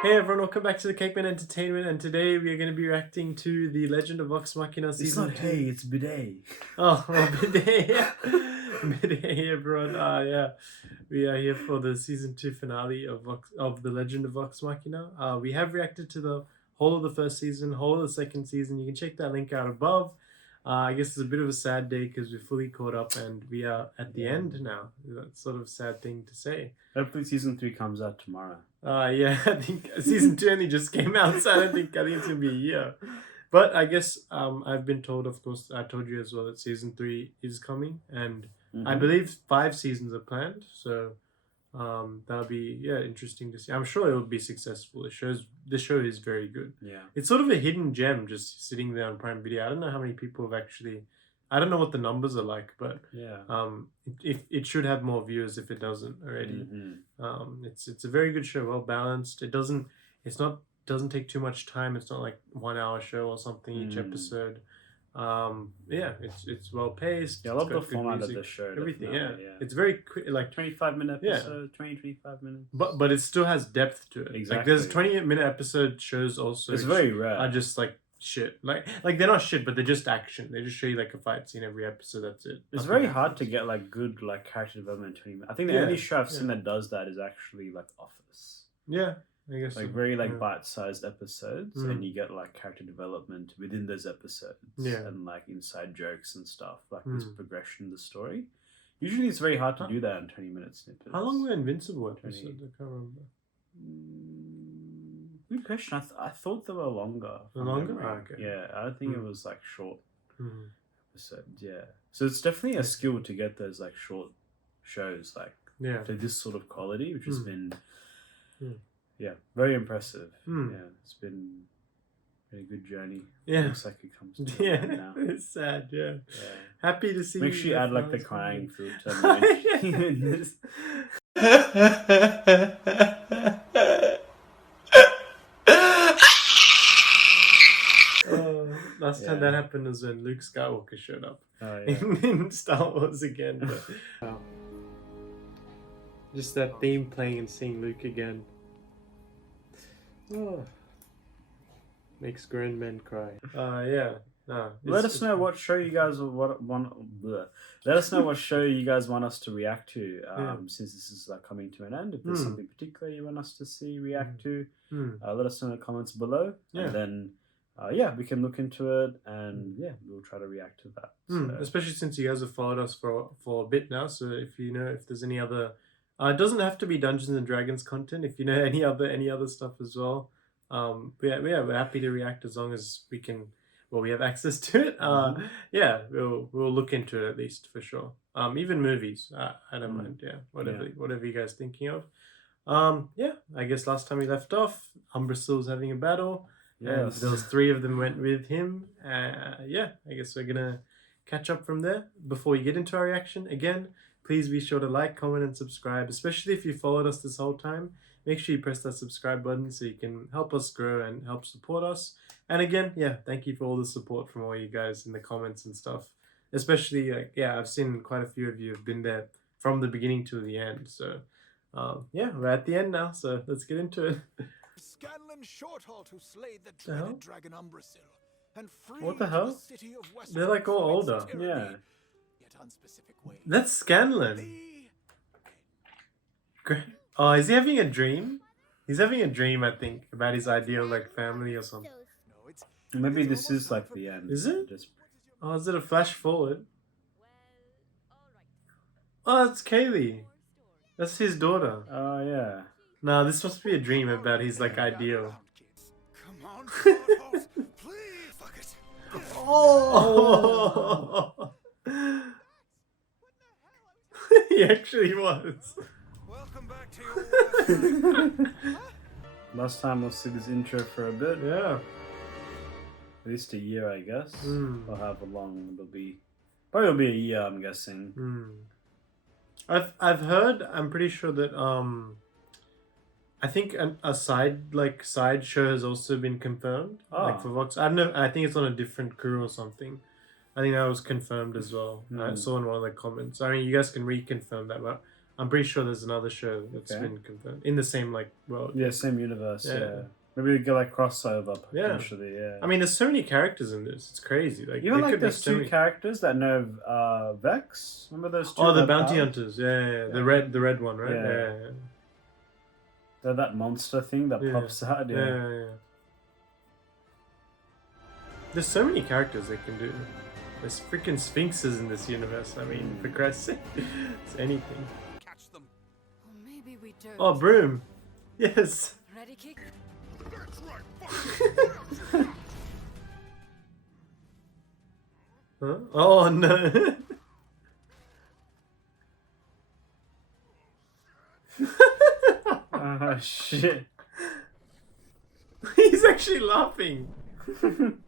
Hey everyone, welcome back to the Cakeman Entertainment, and today we are going to be reacting to The Legend of VOX MACHINA Season 2. It's bidet. Oh, bidet. Bidet, everyone. Yeah. We are here for the Season 2 finale of The Legend of VOX MACHINA. We have reacted to the whole of the first season, whole of the second season. You can check that link out above. I guess it's a bit of a sad day because we're fully caught up and we are at the end now. That's sort of a sad thing to say. Hopefully season 3 comes out tomorrow. Yeah, I think season 2 only just came out, so I think it's gonna be a year. But I guess I've been told, of course, I told you as well that season 3 is coming, and I believe 5 seasons are planned. So that'll be interesting to see. I'm sure it'll be successful. The show is very good. Yeah, it's sort of a hidden gem just sitting there on Prime Video. I don't know how many people have actually. I don't know what the numbers are like, but it should have more viewers if it doesn't already. It's a very good show, well balanced. It doesn't take too much time. It's not like 1 hour show or something each episode. It's well paced. Yeah, I love the format of the show. Everything, yeah. It's very quick, like 25-minute episode, 25 minutes. But it still has depth to it. Exactly. Like there's 20-minute episode shows also. It's very rare. Are just like shit. Like they're not shit, but they're just action. They just show you like a fight scene every episode. That's it. It's very hard to get like good like character development in 20 minutes. I think the only show I've seen that does that is actually like Office. Yeah, I guess like very like bite-sized episodes, and you get like character development within those episodes. And like inside jokes and stuff. Like this progression in the story. Usually, it's very hard to do that in 20-minute snippets. How long were Invincible episodes? I can't remember. Good question. I thought they were longer. Longer? Oh, okay. Yeah, I don't think it was like short episodes. Yeah, so it's definitely a skill to get those like short shows like to this sort of quality, which has been very impressive. Yeah, it's been a very good journey. Looks like it comes to an end now. It's sad. Yeah, happy to see. Make sure you add like the crying filter in this. Last time that happened was when Luke Skywalker showed up in Star Wars again. But, just that theme playing and seeing Luke again. Makes grown men cry. Let us know what show you guys Let us know what show you guys want us to react to. Since this is coming to an end, if there's something particular you want us to see react to, let us know in the comments below. And then we can look into it, and we'll try to react to that. So. Especially since you guys have followed us for a bit now. So if if there's any other, it doesn't have to be Dungeons and Dragons content. If you know any other stuff as well, we're happy to react as long as we can. Well, we have access to it. We'll look into it at least for sure. Even movies, I don't mind. Whatever you guys thinking of. I guess last time we left off, Umbrasyl was having a battle. And there was 3 of them went with him. I guess we're gonna catch up from there. Before we get into our reaction, again, please be sure to like, comment, and subscribe. Especially if you followed us this whole time, make sure you press that subscribe button so you can help us grow and help support us. And again, thank you for all the support from all you guys in the comments and stuff. Especially, I've seen quite a few of you have been there from the beginning to the end. So, we're at the end now. So let's get into it. Scanlan Shorthalt who slayed the dreaded dragon Umbrasyl and freed what the hell? The city of Western They're like all older. Yet unspecific way. That's Scanlan. Oh, is he having a dream? He's having a dream, I think, about his ideal like family or something. No, maybe this is like the end. Is it? Oh, is it a flash forward? Oh, that's Kaylee. That's his daughter. Oh yeah. No, this must be a dream about his like ideal. Come on, Shorthalt, please. Fuck it. Oh! He actually was. Welcome back to your Last time we'll see this intro for a bit. Yeah. At least a year, I guess. Or however long it'll be. Probably it'll be a year, I'm guessing. I've heard. I'm pretty sure that I think a side show has also been confirmed. Like for Vox. I don't know. I think it's on a different crew or something. I think that was confirmed as well. I saw in one of the comments. I mean, you guys can reconfirm that, but I'm pretty sure there's another show that's Okay. been confirmed in the same like world. Yeah, same universe. Yeah. Yeah. Maybe we get like crossover potentially. Yeah. I mean, there's so many characters in this. It's crazy. Like Even they like could make there's so two many- characters that know Vex. Remember those two? Oh, the that bounty power? hunters. Yeah. The Yeah. red one, right? Yeah. Yeah. They're that monster thing that Yeah. pops out. Yeah. Yeah. There's so many characters they can do. There's freaking sphinxes in this universe. I mean, for Christ's sake, it's anything. Catch them. Or maybe we don't. Oh, broom. Yes. Ready, kick? That's right. Huh? Oh no. Oh shit. He's actually laughing. You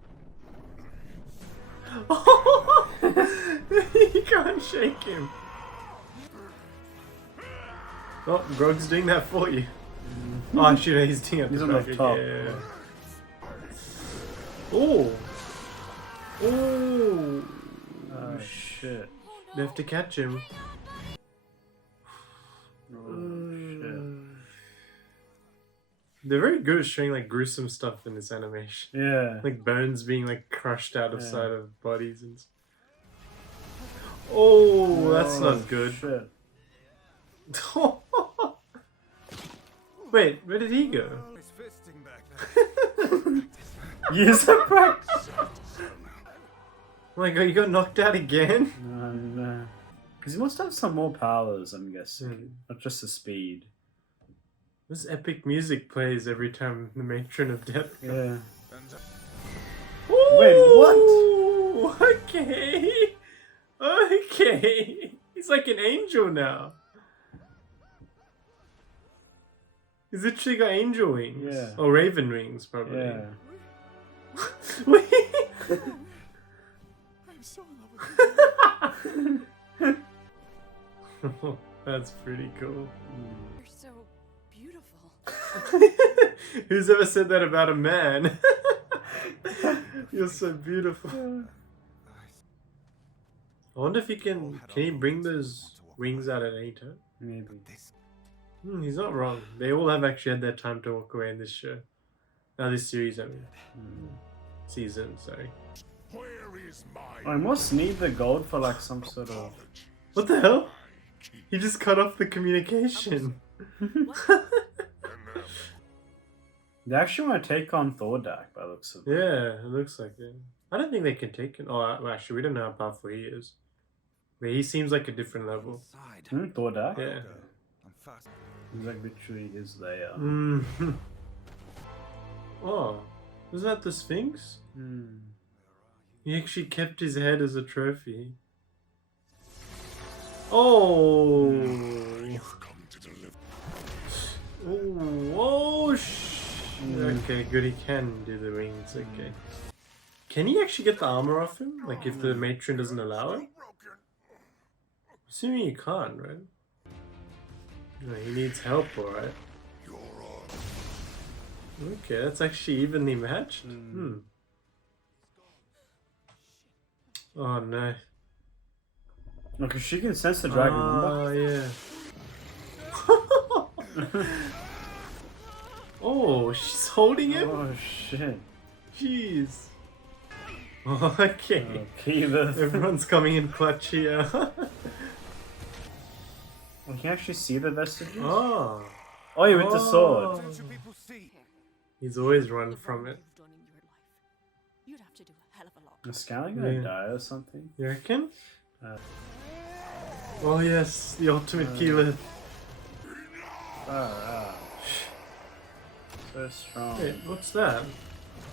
can't shake him. Oh, Grog's doing that for you. Oh, shit, he's doing it. He's on the top. Yeah. Oh. Oh. Oh shit. They have to catch him. Oh shit. They're very good at showing like gruesome stuff in this animation. Yeah. Like bones being like crushed out of Yeah. side of bodies and. Oh, that's Oh, not good. Shit. Wait, where did he go? He's fisting back there. Yes, a practice. Oh my god, you got knocked out again? No. Because he must have some more powers, I'm guessing. Hmm. Not just the speed. This epic music plays every time the matron of death comes. Yeah. Wait, what? Okay. Okay. He's like an angel now. He's literally got angel wings. Yeah. Or raven wings, probably. Yeah. Wait. I'm so in love with you. That's pretty cool. You're so beautiful. Who's ever said that about a man? You're so beautiful. I wonder if he can he bring those wings out at any time? Maybe. He's not wrong. They all have actually had their time to walk away in this show. This series, I mean. Season, sorry. Where is my I must need the gold for like some sort of. What the hell? He just cut off the communication. They actually want to take on Thordak by the looks of it. Yeah, it looks like it. I don't think they can take it. Oh, well, actually, we don't know how powerful he is. But he seems like a different level. Thordak? Yeah. I'm fast. He's like literally his layer. Oh, was that the Sphinx? Hmm. He actually kept his head as a trophy. Oh! Come to deliver. Oh, okay, good, he can do the wings, okay. Can he actually get the armor off him? Like if the matron doesn't allow it? Assuming you can't, right? No, he needs help, alright. Okay, that's actually evenly matched. Oh no. No, because she can sense the dragon, remember? Oh, yeah. Oh, she's holding him? Oh shit. Jeez. Okay. Okay, the. Everyone's coming in clutch here. We can actually see the vestiges? Oh. Oh, you went to sword. Don't you people see? He's always run from it. You've done in your life. You'd have to do a hell of a lot. Is Scanlan gonna Yeah. die or something? You reckon? Oh yes, the ultimate killer. wow. So strong. Wait, what's that?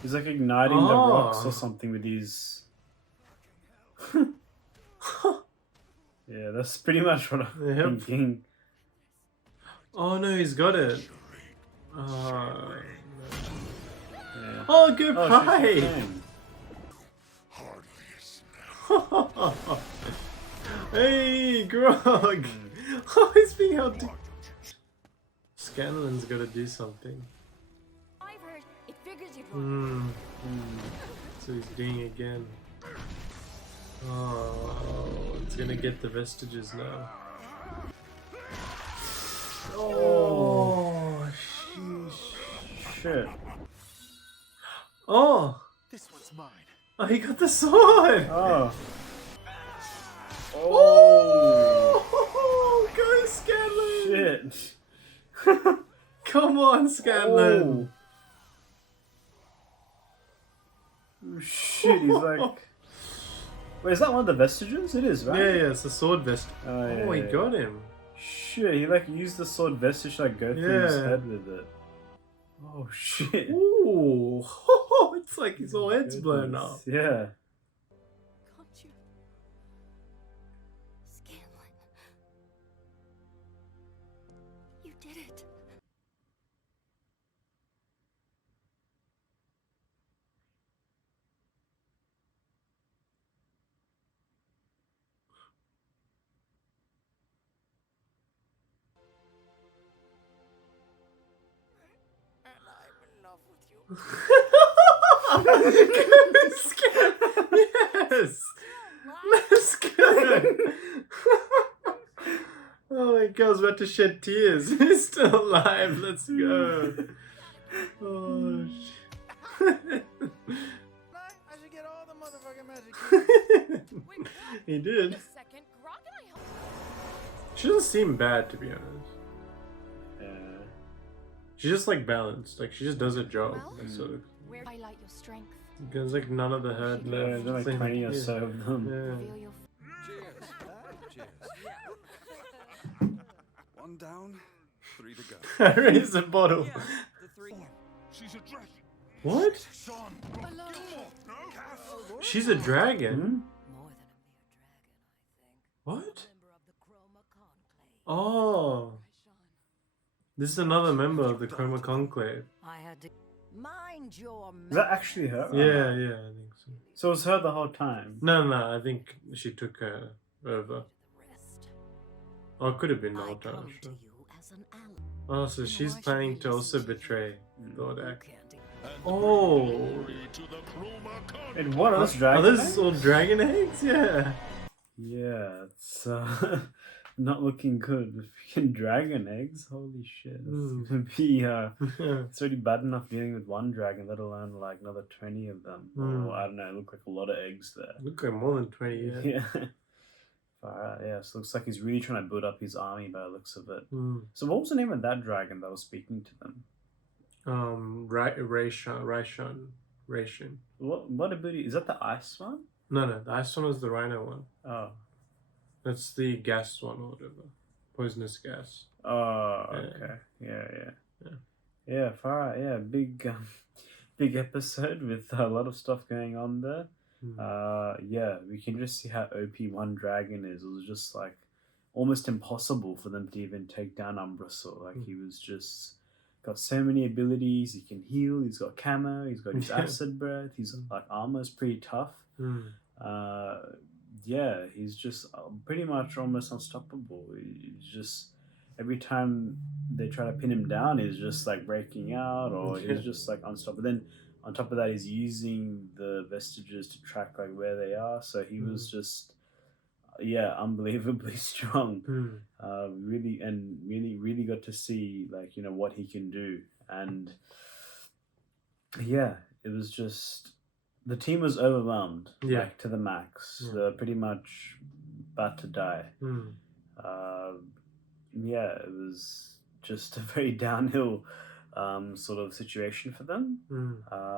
He's like igniting the rocks or something with his. Yeah, that's pretty much what I'm Yep. thinking. Oh no, he's got it. No. Yeah. Oh, good Oh, pie! she's fine. Hey, Grog! Oh, he's being held to... Scanlan's gotta do something. I've heard it figures you'd want. So he's doing it again. Oh, it's gonna get the vestiges now. Oh, sheesh. Shit. Oh, This one's mine. oh, he got the sword. Oh. Oh, go Scanlan. Shit. Come on, Scanlan. Oh, shit, he's like... Wait, is that one of the vestiges? It is, right? Yeah, yeah, it's a sword vest. Oh, He yeah. got him. Shit, he like used the sword vestige to like go through his Yeah. head with it. Oh, shit. Ooh, it's like his whole head's blown Goodness. up. Yeah. Can't you? Scanlan. You did it. And I'm in love with you. Yes, let's go. Oh my god, I was about to shed tears. He's still alive. Let's go. Oh shit. I should get all the motherfucking magic. Wait, what? He did. Wait a second. Grok and I help. She doesn't seem bad, to be honest. Yeah. She's just like balanced. Like she just does her job. Well, That's sort of. Where highlight your strength. Because like none of the herd Yeah, left. there's like 20 or so of them. Reveal your Cheers. Cheers. One down, 3 to go. I raised the bottle. The 3. She's a dragon. What? Sean, Alone. She's a dragon? Hmm? More than a mere dragon, I think. What? Member of the Chroma Conclave. Oh. This is another member of the Chroma Conclave. I had to mind your Is that actually her? Yeah, yeah, I think so. So it was her the whole time. No, I think she took her over. the rest. Oh, it could have been the I whole time, come sure. to you as an ally. Oh, so she's Why should planning we to also listen to betray you? Dordak. You can't Oh. Wait, what else? Are Dragon? those eggs? all dragon eggs? Yeah. Yeah, it's not looking good. The freaking dragon eggs, holy shit! It's gonna be it's already bad enough dealing with one dragon, let alone like another 20 of them. Or I don't know, look like a lot of eggs there. Look like more than 20, yeah. Yeah. Alright, yeah. So it looks like he's really trying to build up his army by the looks of it. So what was the name of that dragon that was speaking to them? Ration. What ability is that? The ice one? No, the ice one was the rhino one. Oh. That's the gas one or whatever. Poisonous gas. Oh, Yeah. okay. Yeah. Yeah. Yeah, far out. Yeah, big episode with a lot of stuff going on there. Yeah, we can just see how OP one dragon is. It was just like almost impossible for them to even take down Umbrasyl. Like he was just got so many abilities. He can heal. He's got camo. He's got his Yeah. acid breath. His like armor's pretty tough. Yeah, he's just pretty much almost unstoppable. He's just every time they try to pin him down, he's just like breaking out, or he's just like unstoppable. Then on top of that, he's using the vestiges to track like where they are. So he was just, yeah, unbelievably strong. Really got to see like what he can do, and yeah, it was just the team was overwhelmed, like to the max. They're pretty much about to die. Yeah, it was just a very downhill sort of situation for them.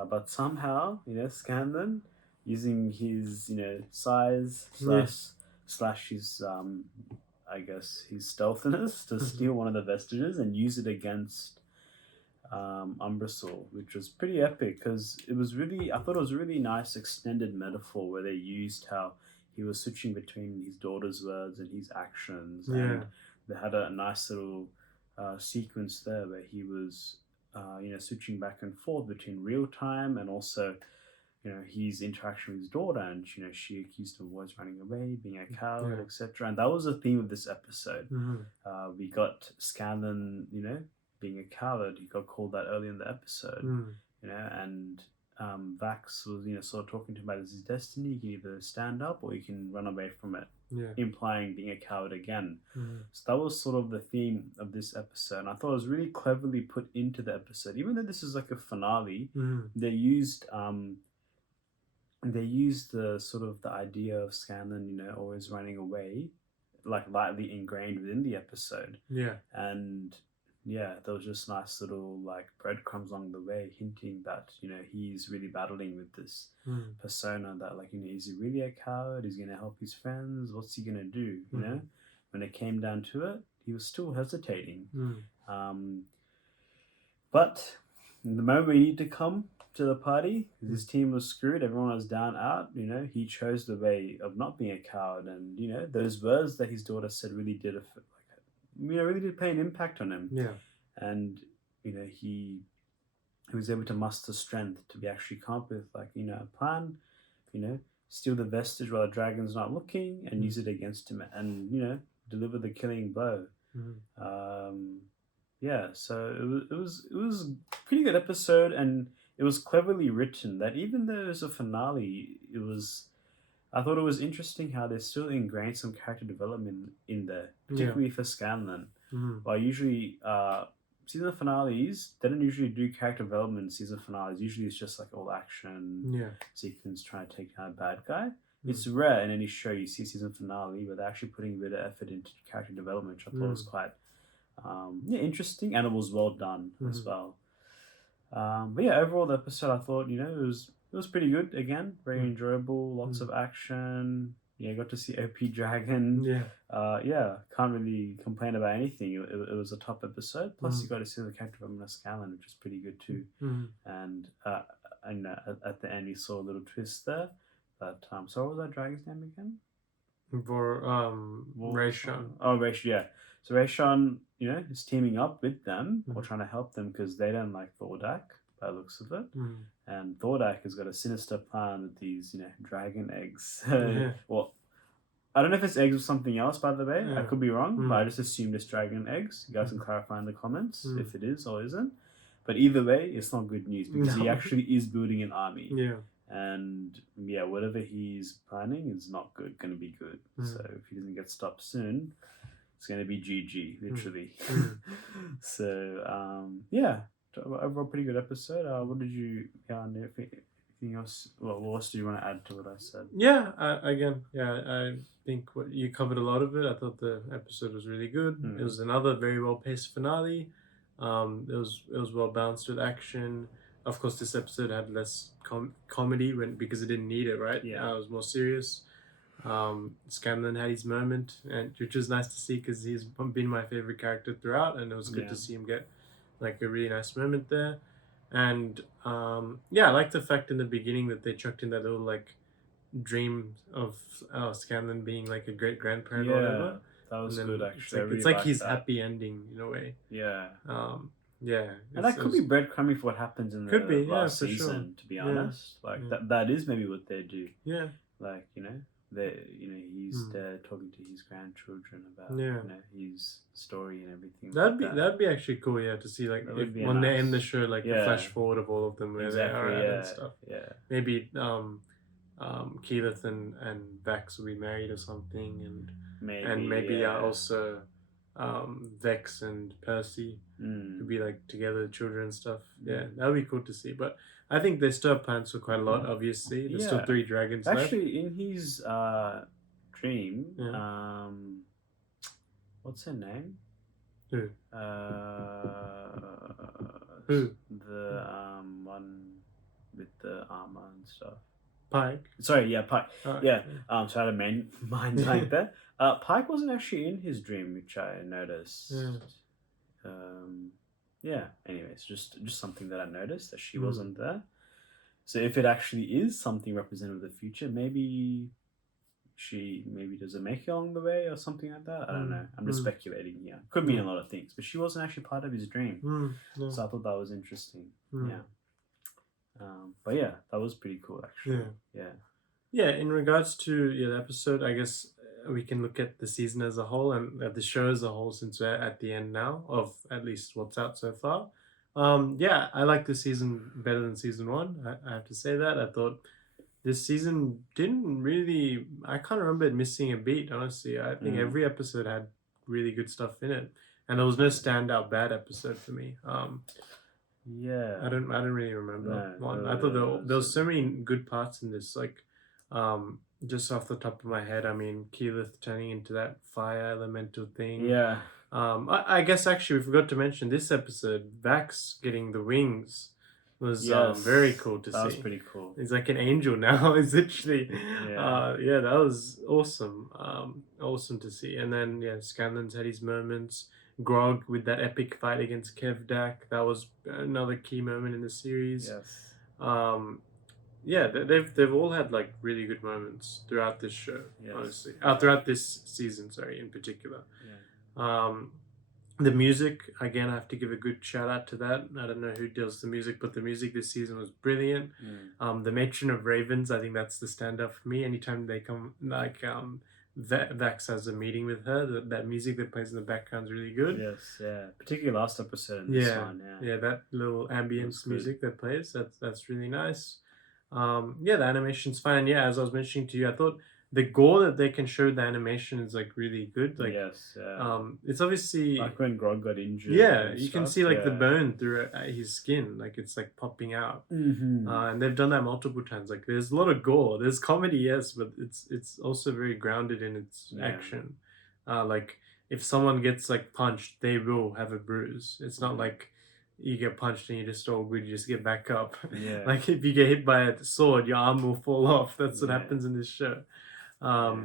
But somehow, Scanlan, using his, size slash his, I guess, his stealthiness to steal one of the vestiges and use it against Umbrasyl, which was pretty epic because I thought it was a really nice extended metaphor where they used how he was switching between his daughter's words and his actions. And they had a nice little sequence there where he was, switching back and forth between real time and also, his interaction with his daughter, and she accused him of always running away, being a coward, etc. And that was the theme of this episode. We got Scanlan, being a coward. He got called that early in the episode, and Vax was sort of talking to him about his destiny. You can either stand up or you can run away from it, Yeah. implying being a coward again. Mhm. So that was sort of the theme of this episode. And I thought it was really cleverly put into the episode. Even though this is like a finale, Mhm. they used the sort of the idea of Scanlan, always running away, like lightly ingrained within the episode. Yeah. And yeah, there was just nice little like breadcrumbs along the way, hinting that he's really battling with this Mhm. persona that like is he really a coward? Is he gonna help his friends? What's he gonna do? When it came down to it, he was still hesitating. Mhm. But the moment he needed to come to the party, his team was screwed, everyone was down out, he chose the way of not being a coward. And those words that his daughter said really did really did pay an impact on him. Yeah. And he was able to muster strength to be actually come up with like a plan, steal the vestige while the dragon's not looking and use it against him, and deliver the killing blow. Yeah, so it was a pretty good episode, and it was cleverly written. That even though it was a finale, I thought it was interesting how they still ingrained some character development in there, particularly for Scanlan. While usually season finales, they don't usually do character development in season finales. Usually it's just like all action sequence trying to take down a bad guy. It's rare in any show you see season finale where they're actually putting a bit of effort into character development, which I thought was quite interesting, and it was well done as well. But yeah, overall the episode I thought it was pretty good. Again, very enjoyable. Lots of action. Yeah, got to see OP Dragon. Yeah, can't really complain about anything. It was a top episode. Plus, you got to see the character of Scanlan, which is pretty good too. And at the end, you saw a little twist there. But so what was that dragon's name again? For Rayshawn. Oh, Rayshawn. Yeah. So Rayshawn, is teaming up with them or trying to help them because they don't like Thordak by the looks of it. And Thordak has got a sinister plan with these, dragon eggs. Well, I don't know if it's eggs or something else, by the way. I could be wrong, but I just assumed it's dragon eggs. You guys can clarify in the comments if it is or isn't. But either way, it's not good news because he actually is building an army. And yeah, whatever he's planning is not going to be good. So if he doesn't get stopped soon, it's going to be GG, literally. So yeah, overall pretty good episode. What did you anything else? What else do you want to add to what I said? Yeah, I think you covered a lot of it. I thought the episode was really good. It was another very well paced finale. It was well balanced with action. Of course, this episode had less comedy because it didn't need it, right? Yeah, it was more serious. Scanlan had his moment, and which was nice to see because he's been my favorite character throughout, and it was good to see him get like a really nice moment there. And I like the fact in the beginning that they chucked in that little like dream of Scanlan being like a great grandparent or whatever. That was good actually. It's like his happy ending in a way. And that could be breadcrumbing for what happens in the last season. To be honest, like that is maybe what they do. Like he's there talking to his grandchildren about his story and everything. That'd be actually cool. To see like when they end the show, like a flash forward of all of them where they are at and stuff. Maybe Keyleth and Vax will be married or something, and maybe also Vex and Percy would be like together, children and stuff. That would be cool to see. But I think they still have plans for quite a lot. Obviously, there's still 3 dragons left. Actually, in his dream, what's her name? Who? Who? The one with the armor and stuff. Pike. Sorry, Pike. So I had a mind blank there. Pike wasn't actually in his dream, which I noticed. Anyways, just something that I noticed that she wasn't there. So if it actually is something representative of the future, maybe she does a make along the way or something like that. I don't know. I'm just speculating here. Could mean a lot of things, but she wasn't actually part of his dream. So I thought that was interesting. But yeah, that was pretty cool actually. In regards to the episode, I guess we can look at the season as a whole and the show as a whole, since we're at the end now of at least what's out so far. Yeah, I like this season better than season one. I have to say that. I thought this season didn't really. I can't remember it missing a beat. Honestly, I think every episode had really good stuff in it, and there was no standout bad episode for me. Yeah. I don't really remember No, one. no, I thought no, there was so many good parts in this. Like, just off the top of my head, I mean, Keyleth turning into that fire elemental thing. Yeah. I guess actually we forgot to mention this episode. Vax getting the wings was very cool to see. That was pretty cool. He's like an angel now. It's literally, Yeah. that was awesome. Awesome to see. And then Scanlan's had his moments. Grog with that epic fight against Kevdak. That was another key moment in the series. Yes. They've all had like really good moments throughout this show. Yes. Honestly, throughout this season, sorry, in particular. Yeah. The music, again, I have to give a good shout out to that. I don't know who does the music, but the music this season was brilliant. The Matron of Ravens, I think that's the standout for me. Anytime they come, like, Vax has a meeting with her, that music that plays in the background is really good. Yes, yeah. Particularly last episode and this one, Yeah, that little ambience good. music that plays, that's really nice. The animation's fine. And as I was mentioning to you, I thought the gore that they can show the animation is like really good. Like, yes, yeah. It's obviously like when Grog got injured. Yeah, you can see like the yeah. bone through his skin, like it's like popping out. And they've done that multiple times. Like there's a lot of gore. There's comedy, yes, but it's also very grounded in its action. Like if someone gets like punched, they will have a bruise. It's not like you get punched and you're just all good, you just get back up. Yeah. Like if you get hit by a sword, your arm will fall off. That's what happens in this show. As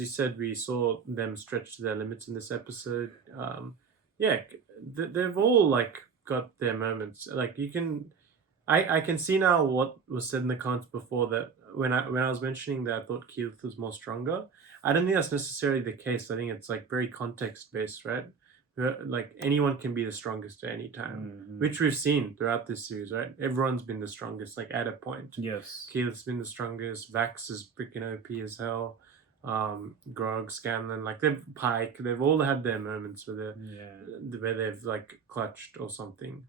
you said, we saw them stretch to their limits in this episode. They've all like got their moments. Like you can, I can see now what was said in the comments before, that when I was mentioning that I thought Keyleth was more stronger. I don't think that's necessarily the case. I think it's like very context based, right? Like anyone can be the strongest at any time, which we've seen throughout this series, right? Everyone's been the strongest, like at a point. Yes. Keyleth's been the strongest. Vax is freaking OP as hell. Grog, Scanlan, like Pike, they've all had their moments where they've like clutched or something.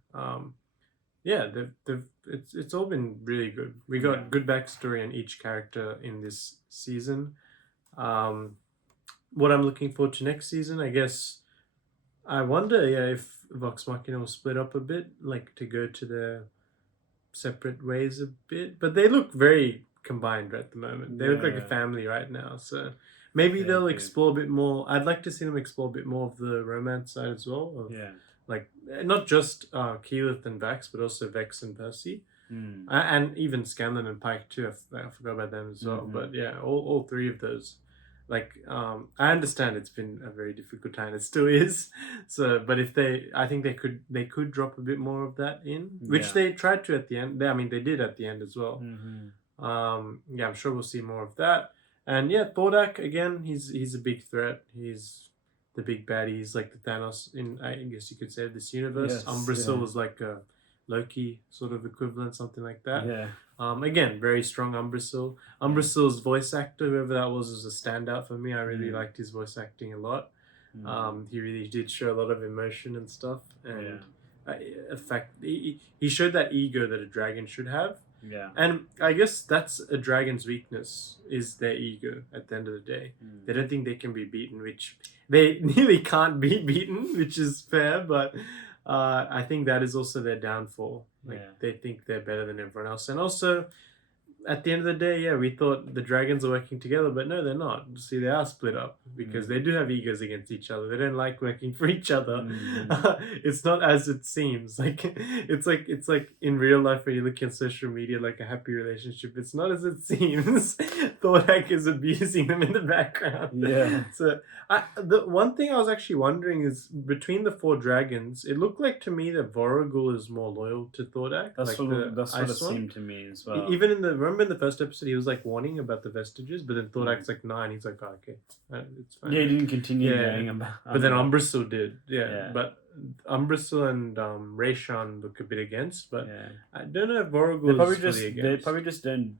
It's all been really good. We got good backstory on each character in this season. What I'm looking forward to next season, I guess. I wonder, if Vox Machina will split up a bit, like to go to their separate ways a bit. But they look very combined at the moment. They look like a family right now. So maybe they'll explore a bit more. I'd like to see them explore a bit more of the romance side as well. Like not just Keyleth and Vax, but also Vex and Percy. And even Scanlan and Pike too. I forgot about them as well. But all three of those. Like I understand it's been a very difficult time. It still is. So, but I think they could drop a bit more of that in, which they tried to at the end. They did at the end as well. I'm sure we'll see more of that. And Thordak again. He's a big threat. He's the big baddie. He's like the Thanos in, I guess you could say, of this universe. Umbrasyl was like a Loki sort of equivalent, something like that. Again, very strong Umbrasyl. Umbrasyl's voice actor, whoever that was a standout for me. I really liked his voice acting a lot. He really did show a lot of emotion and stuff. And in fact, he showed that ego that a dragon should have. And I guess that's a dragon's weakness, is their ego at the end of the day. They don't think they can be beaten, which they nearly can't be beaten, which is fair, but I think that is also their downfall. They think they're better than everyone else. And also, at the end of the day, we thought the dragons are working together, but no, they're not. See, they are split up because they do have egos against each other. They don't like working for each other. It's not as it seems. It's like in real life when you look at social media, like a happy relationship. It's not as it seems. Thordak is abusing them in the background. So the one thing I was actually wondering is, between the four dragons, it looked like to me that Voragul is more loyal to Thordak. That's what it seemed to me as well. Even remember in the first episode, he was like warning about the vestiges, but then Thordak's like, nah, and he's like, oh, okay, it's fine. He didn't continue going about. But then Umbrasyl did, But Umbrasyl and Rayshawn look a bit against, but I don't know if Voragul is fully against. They probably just don't.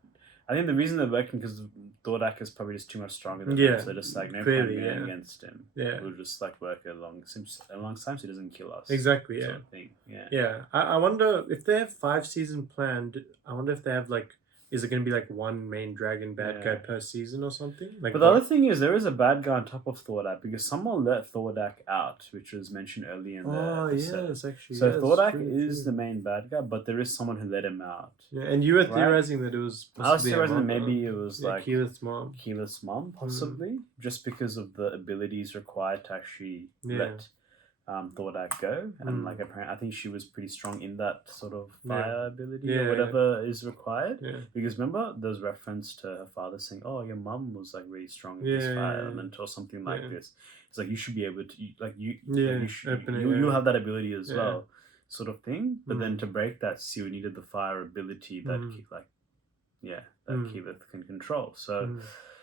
I think the reason they're working because Thordak is probably just too much stronger than Yeah, him. So they're just like no clearly, point going yeah. against him. Yeah. We'll just like work alongside so he doesn't kill us. Exactly, Sort yeah. of thing. Yeah. Yeah, I wonder if they have 5 season planned. I wonder if they have like, is it going to be like one main dragon bad guy Yeah. per season or something? Like, But the other thing is, there is a bad guy on top of Thordak because someone let Thordak out, which was mentioned earlier in the episode. yes, actually. So yes, Thordak true, is true. the main bad guy, but there is someone who let him out. Yeah, and you were Right? theorizing that it was I was possibly theorizing that a mom, maybe it was like Keyleth's mom. Keyleth's mom, possibly, just because of the abilities required to actually let Thordak go. And like apparently, I think she was pretty strong in that sort of fire ability or whatever is required. Yeah. Because remember, there's reference to her father saying, "Oh, your mum was like really strong in this fire element or something like this." It's like you should be able to you'll have that ability as well, sort of thing. But then to break that seal, you needed the fire ability that Keyleth can control. So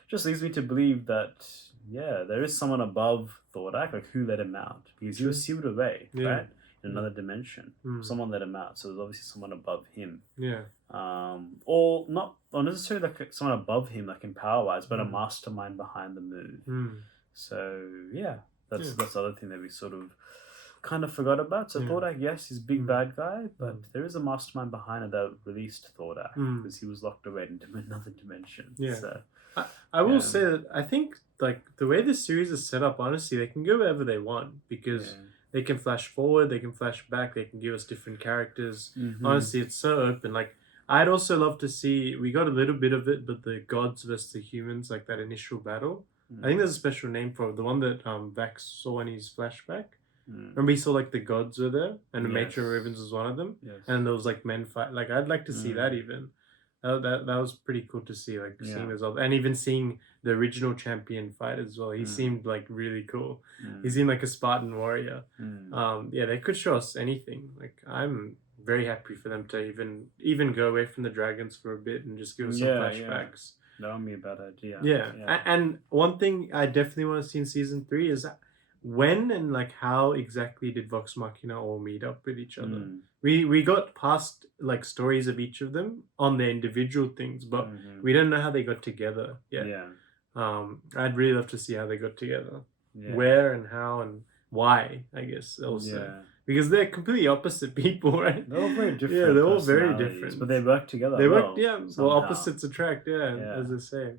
just leads me to believe that there is someone above Thordak, like who let him out because he was sealed away, right, in another dimension. Someone let him out, so there's obviously someone above him. Yeah. Or not necessarily like someone above him, like in power wise, but a mastermind behind the move. So that's the other thing that we sort of kind of forgot about. So Thordak, yes, he's a big bad guy, but there is a mastermind behind it that released Thordak because he was locked away into another dimension. Yeah. So, I will say that I think like the way this series is set up, honestly, they can go wherever they want because they can flash forward, they can flash back, they can give us different characters. Honestly, it's so open. Like I'd also love to see, we got a little bit of it, but the gods versus the humans, like that initial battle. I think there's a special name for it. The one that Vax saw in his flashback. Remember he saw like the gods were there and the Matron Ravens was one of them. And there was like men fight. Like I'd like to see that even. That was pretty cool to see, like seeing as well. And even seeing the original champion fight as well. He seemed like really cool. He seemed like a Spartan warrior. They could show us anything. Like I'm very happy for them to even go away from the dragons for a bit and just give us some flashbacks. That would be a bad idea. And one thing I definitely want to see in season 3 is when and like how exactly did Vox Machina all meet up with each other? We got past like stories of each of them on their individual things, but we don't know how they got together yet. I'd really love to see how they got together, where and how and why. I guess also because they're completely opposite people, right? They're all very different. Yeah, they're all very different, but they work together. They work, somehow. well, opposites attract. As they say.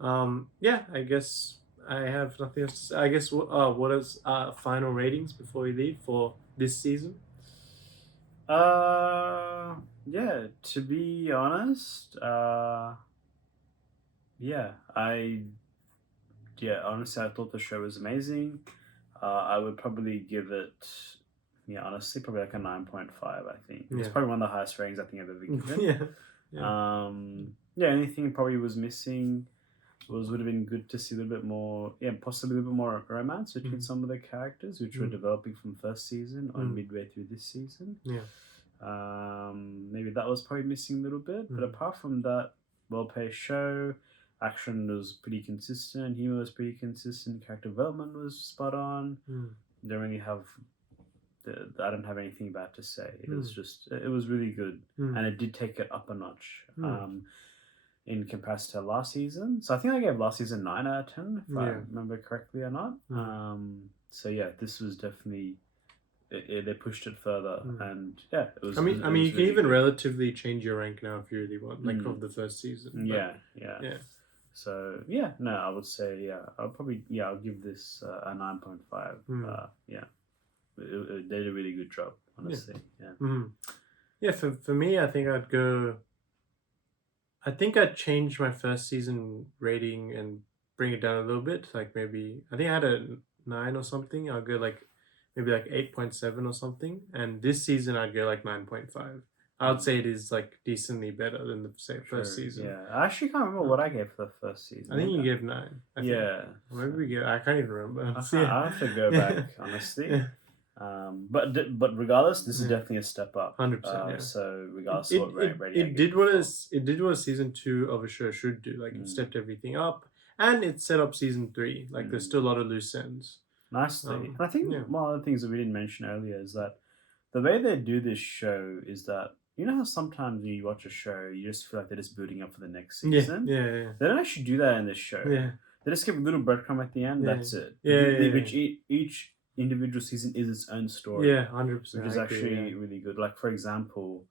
I guess I have nothing else to say. I guess what is final ratings before we leave for this season? To be honest, honestly, I thought the show was amazing. I would probably give it, honestly, probably like a 9.5, I think. It's probably one of the highest ratings I think I've ever given. Anything probably was missing would have been good to see a little bit more, possibly a little bit more romance between some of the characters, which were developing from first season or midway through this season. Maybe that was probably missing a little bit, but apart from that, well-paced show, action was pretty consistent, humor was pretty consistent, character development was spot on. Don't really have, I don't have anything bad to say. It was just, it was really good, and it did take it up a notch. In comparison to last season. So I think I gave last season 9 out of 10, if I remember correctly or not. This was definitely, they pushed it further, and it was. You can really even good. Relatively change your rank now if you really want, like of the first season. So I would say I'll probably I'll give this a 9.5. They did a really good job, honestly. For me, I think I'd go. I think I'd change my first season rating and bring it down a little bit. Like maybe, I think I had a 9 or something. I'll go like maybe like 8.7 or something. And this season I'd go like 9.5. I would say it is like decently better than the first season. I actually can't remember what I gave for the first season. I think you gave 9. Maybe we gave, I can't even remember. I have to go back, honestly. But regardless, this is definitely a step up. 100%. So regardless of what rating it did what a season 2 of a show should do. Like it stepped everything up, and it set up season 3. Like there's still a lot of loose ends. Nicely. And I think one of the things that we didn't mention earlier is that the way they do this show is that You know how sometimes when you watch a show, you just feel like they're just building up for the next Yeah, season? yeah, They don't actually do that in this show. yeah, They just give a little breadcrumb at the end, Yeah. that's it. Yeah, Which each individual season is its own story. yeah, 100%. Which is actually really good. Like, for example,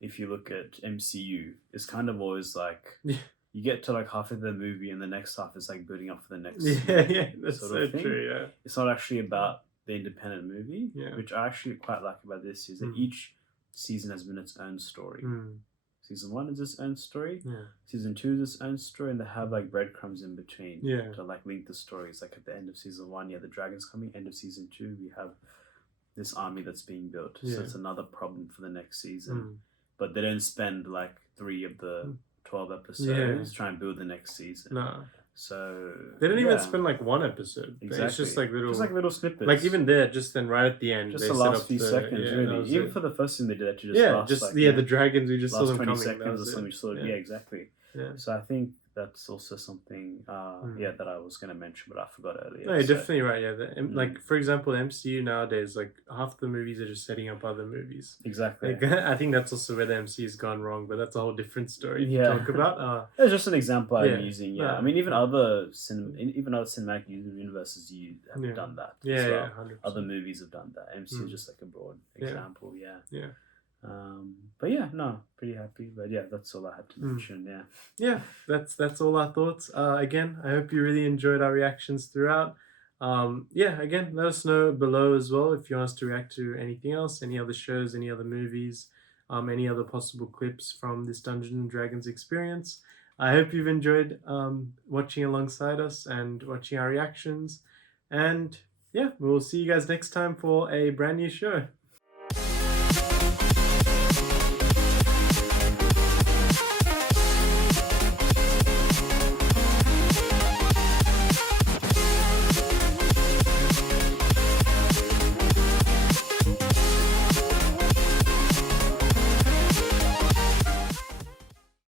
if you look at MCU, it's kind of always like Yeah. you get to like half of the movie and the next half is like building up for the next Yeah, that's sort so of thing. true. Yeah, It's not actually about the independent movie, Yeah. which I actually quite like about this is that each season has been its own story. Season 1 is its own story. Yeah. Season 2 is its own story, and they have like breadcrumbs in between Yeah. to like link the stories. Like at the end of season 1, the dragons coming. End of season 2, we have this army that's being built. Yeah. So it's another problem for the next season. But they don't spend like 3 of the 12 episodes trying to build the next season. No, So they don't even yeah, spend like one episode. exactly. It's just like little snippets. like even there, just then right at the end, just they the set last up few the, seconds, yeah, that really. was Even it. for the first thing they did, that you just Yeah, last, just like, the dragons. We just saw last them 20 coming. That seconds or was something. it. So, yeah, exactly. Yeah. So I think that's also something, that I was going to mention, but I forgot earlier. No, you're So, definitely right. Yeah, like for example, the MCU nowadays, like half the movies are just setting up other movies. exactly. Like, I think that's also where the MCU's gone wrong, but that's a whole different story Yeah. to talk about. It's just an example I'm Yeah. using. No. I mean, even other cinematic universes have Yeah. done that. Yeah, as well. yeah, 100%. Other movies have done that. MCU is just like a broad Yeah. example. Yeah. Yeah. But yeah, no, pretty happy. But yeah, that's all I had to mention. Yeah. Yeah, that's all our thoughts. Again, I hope you really enjoyed our reactions throughout. Again, let us know below as well if you want us to react to anything else, any other shows, any other movies, any other possible clips from this Dungeons and Dragons experience. I hope you've enjoyed watching alongside us and watching our reactions. And yeah, we'll see you guys next time for a brand new show.